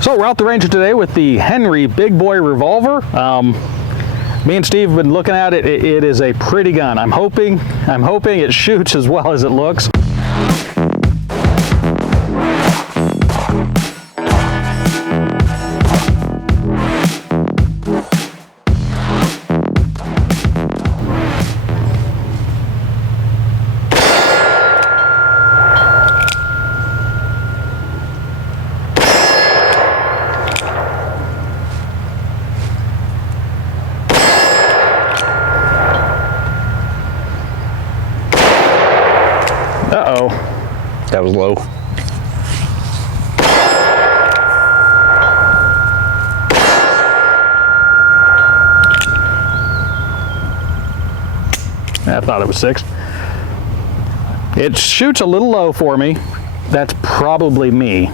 So we're out the range today with the Henry Big Boy Revolver. Me and Steve have been looking at it. It is a pretty gun. I'm hoping it shoots as well as it looks. Uh-oh. That was low. I thought it was 6. It shoots a little low for me. That's probably me.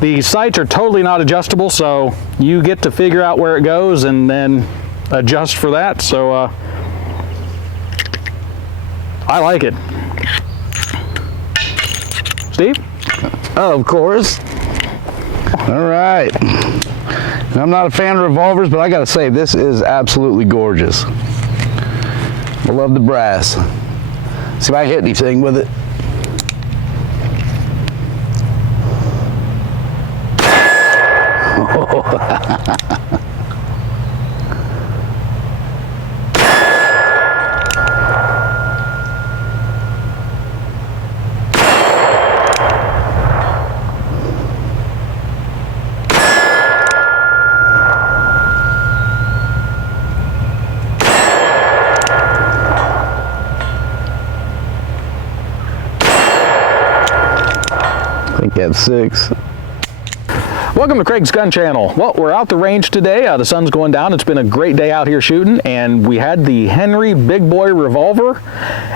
The sights are totally not adjustable, so you get to figure out where it goes and then adjust for that. So I like it. Steve? Oh, of course. All right. I'm not a fan of revolvers, but I gotta say, this is absolutely gorgeous. I love the brass. See if I hit anything with it. I think that's 6. Welcome to Craig's Gun Channel. Well, we're out the range today. The sun's going down. It's been a great day out here shooting, and we had the Henry Big Boy Revolver.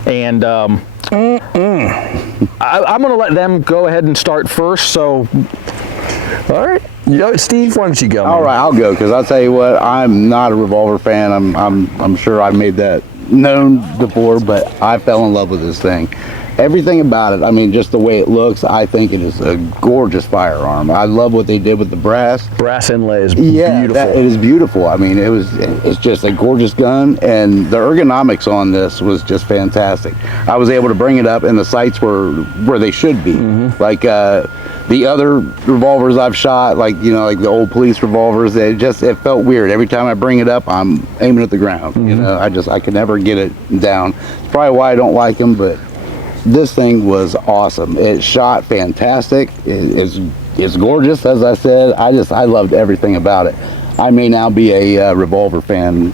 And I'm going to let them go ahead and start first. So, All right. Steve, why don't you go? All right, I'll go, because I'll tell you what, I'm not a revolver fan. I'm sure I've made that known before, but I fell in love with this thing. Everything about it, I mean, just the way it looks, I think it is a gorgeous firearm. I love what they did with the brass. Brass inlay is Yeah, beautiful. it is beautiful. I mean, it's just a gorgeous gun, and the ergonomics on this was just fantastic. I was able to bring it up, and the sights were where they should be. Like the other revolvers I've shot, like like the old police revolvers, it felt weird. Every time I bring it up, I'm aiming at the ground. I could never get it down. It's probably why I don't like them, but this thing was awesome. It shot fantastic. It's gorgeous, as I said. I loved everything about it. I may now be a revolver fan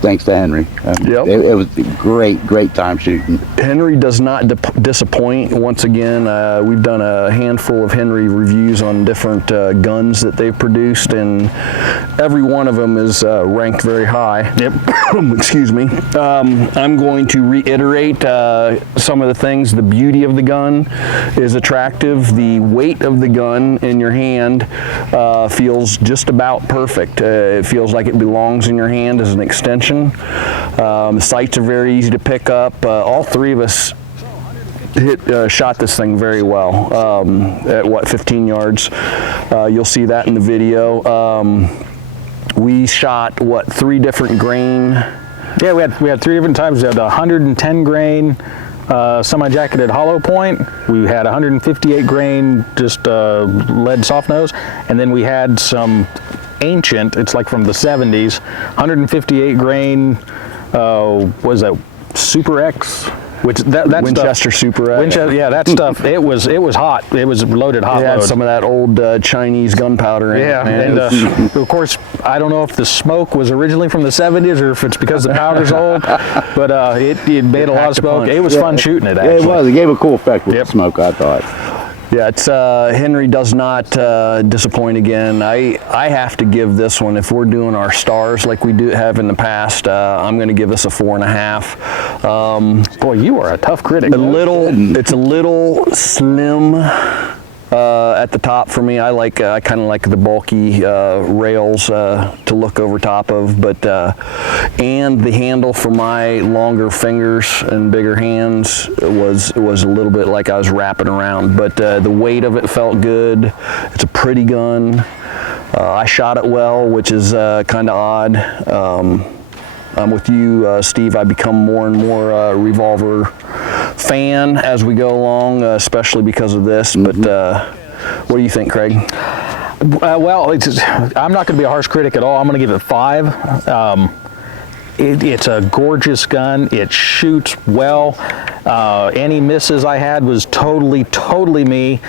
thanks to Henry. It was great time shooting. Henry does not disappoint. Once again, we've done a handful of Henry reviews on different guns that they've produced, and every one of them is ranked very high. Excuse me. I'm going to reiterate some of the things. The beauty of the gun is attractive. The weight of the gun in your hand feels just about perfect. It feels like it belongs in your hand as an extension. The sights are very easy to pick up. All three of us shot this thing very well at 15 yards. You'll see that in the video. We shot 3 different grain. yeah, we had 3 different times. We had 110 grain semi-jacketed hollow point. We had 158 grain just lead soft nose, and then we had some ancient, it's like from the 70s, 158 grain, was that Super X? Which that Winchester stuff, Super X. Winchester, yeah, that stuff. It was hot. It was loaded hot. It had load. some of that old Chinese gunpowder in it. Yeah, Man. and of course, I don't know if the smoke was originally from the 70s or if it's because the powder's old, but it made a lot of smoke. It was fun shooting it, actually. It was. It gave a cool effect with the smoke, I thought. Yeah, it's Henry does not disappoint again. I have to give this one, if we're doing our stars like we have in the past, I'm going to give this a 4.5. Boy, you are a tough critic. It's a little slim at the top for me. I kind of like the bulky rails to look over top of, but and the handle for my longer fingers and bigger hands was a little bit like I was wrapping around, but the weight of it felt good. It's a pretty gun. I shot it well, which is kind of odd. I'm with you, Steve. I become more and more Revolver fan as we go along, especially because of this. But what do you think, Craig? Well, I'm not going to be a harsh critic at all. I'm going to give it 5. It's a gorgeous gun. It shoots well. Any misses I had was totally me.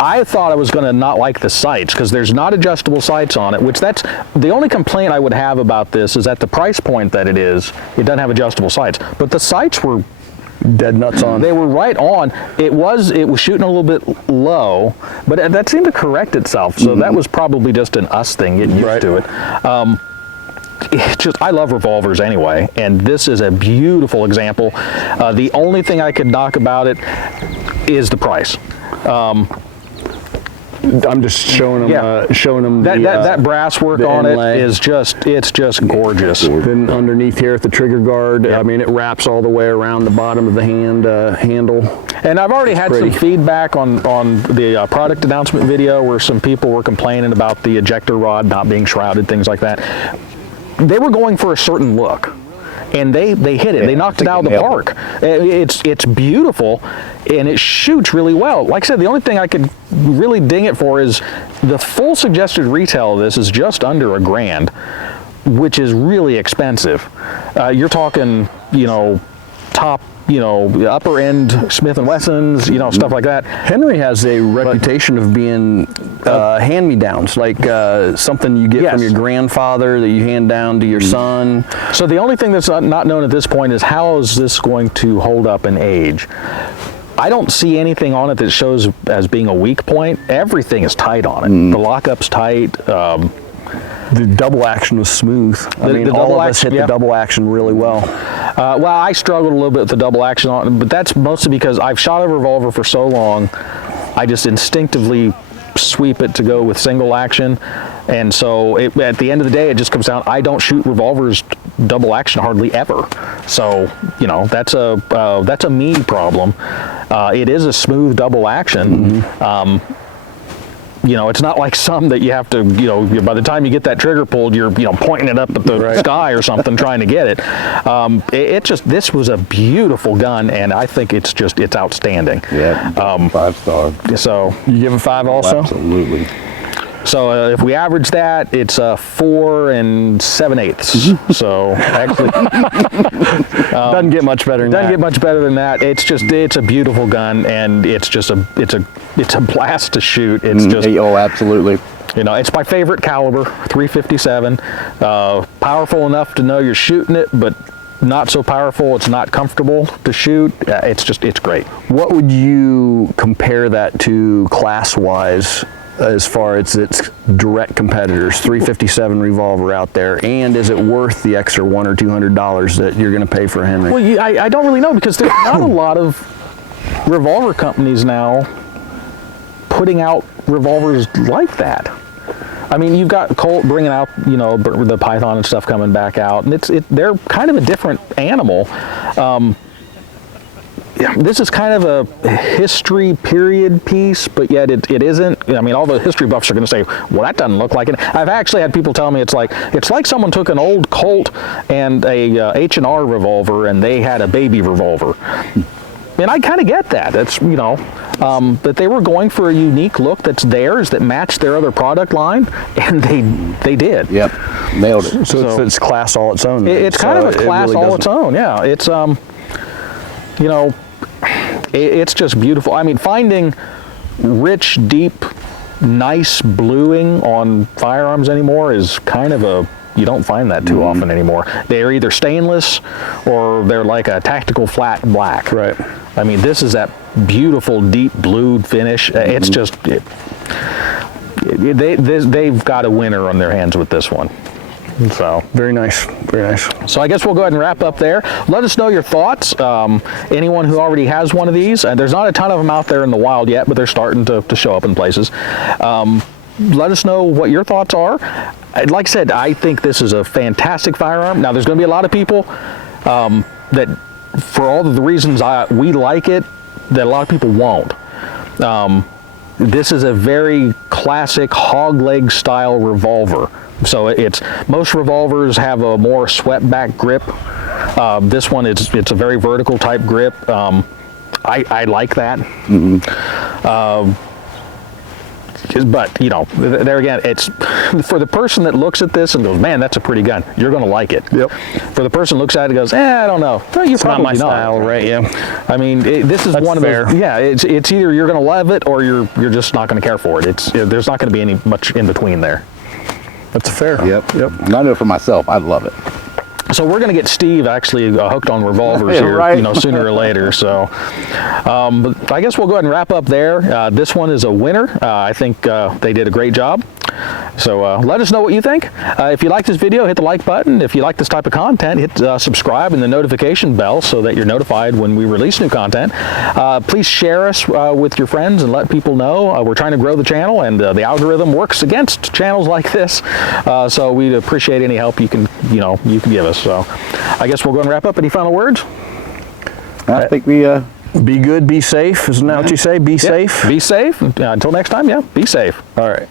I thought I was going to not like the sights because there's not adjustable sights on it, which that's the only complaint I would have about this is at the price point that it is, it doesn't have adjustable sights. But the sights were dead nuts on. They were right on. It was shooting a little bit low, but that seemed to correct itself. So that was probably just an us thing, getting used to it. I love revolvers anyway, and this is a beautiful example. The only thing I could knock about it is the price. I'm just showing them that brass work on it is it's just gorgeous. Then underneath here at the trigger guard, I mean, it wraps all the way around the bottom of the handle. And I've already had some feedback on the product announcement video where some people were complaining about the ejector rod not being shrouded, things like that. They were going for a certain look, and they hit it. They knocked it out of the park. It's beautiful, and it shoots really well. Like I said, the only thing I could really ding it for is the full suggested retail of this is just under $1,000, which is really expensive. You're talking, top, upper end Smith & Wessons, stuff like that. Henry has a reputation of being hand-me-downs, like something you get from your grandfather that you hand down to your son. So the only thing that's not known at this point is how is this going to hold up in age. I don't see anything on it that shows as being a weak point. Everything is tight on it. The lockup's tight. The double action was smooth. I mean, all of us hit the double action really well. Well, I struggled a little bit with the double action on it, but that's mostly because I've shot a revolver for so long, I just instinctively sweep it to go with single action. And so at the end of the day, it just comes down, I don't shoot revolvers double action hardly ever. So, that's a me problem. It is a smooth double action. It's not like some that you have to, by the time you get that trigger pulled, you're, pointing it up at the sky or something trying to get it. This was a beautiful gun, and I think it's outstanding. Yeah, 5-star. So you give it 5 also? Absolutely. So if we average that, it's 4 7/8. So actually, doesn't get much better than that. Doesn't get much better than that. It's a beautiful gun, and it's a blast to shoot. It's just absolutely. It's my favorite caliber, .357. Powerful enough to know you're shooting it, but not so powerful it's not comfortable to shoot. It's great. What would you compare that to class-wise? As far as its direct competitors, .357 revolver out there, and is it worth the extra $100 or $200 that you're going to pay for a Henry? Well, I don't really know because there's not a lot of revolver companies now putting out revolvers like that. I mean, you've got Colt bringing out, the Python and stuff coming back out, and they're kind of a different animal. This is kind of a history period piece, but yet it isn't. I mean, all the history buffs are going to say, well, that doesn't look like it. I've actually had people tell me it's like someone took an old Colt and a H&R revolver and they had a baby revolver. And I kind of get that. That's, that they were going for a unique look that's theirs, that matched their other product line, and they did. Yep, nailed it. So it's class all its own. It's kind of a class really all its own, yeah. It's, it's just beautiful. I mean, finding rich, deep, nice bluing on firearms anymore is kind of you don't find that too often anymore. They're either stainless or they're like a tactical flat black. Right. I mean, this is that beautiful, deep blued finish. It's just, they've got a winner on their hands with this one. So Very nice, very nice. So I guess we'll go ahead and wrap up there. Let us know your thoughts. Anyone who already has one of these, and there's not a ton of them out there in the wild yet, but they're starting to show up in places. Let us know what your thoughts are. Like I said, I think this is a fantastic firearm. Now, there's going to be a lot of people that, for all of the reasons we like it, that a lot of people won't. This is a very classic hog leg style revolver. So most revolvers have a more swept back grip. This one it's a very vertical type grip. I like that. But you know, there again, it's for the person that looks at this and goes, "Man, that's a pretty gun." You're going to like it. Yep. For the person who looks at it and goes, I don't know. Well, you're It's not probably my style, right? Yeah. I mean, this is That's one of fair. those. Yeah, it's either you're going to love it or you're just not going to care for it. There's not going to be any much in between there. That's fair. Yep. Yep. And I know for myself, I love it. So we're going to get Steve actually hooked on revolvers Yeah, here, right. you know, sooner or later. So, but I guess we'll go ahead and wrap up there. This one is a winner. I think they did a great job. So let us know what you think. If you like this video, hit the like button. If you like this type of content, hit subscribe and the notification bell so that you're notified when we release new content. Please share us with your friends and let people know. We're trying to grow the channel, and the algorithm works against channels like this. So we'd appreciate any help you can give us. So I guess we'll go and wrap up. Any final words? I think we Be good, be safe. Isn't that what you say? Be safe? Be safe. Until next time, yeah, be safe. All right.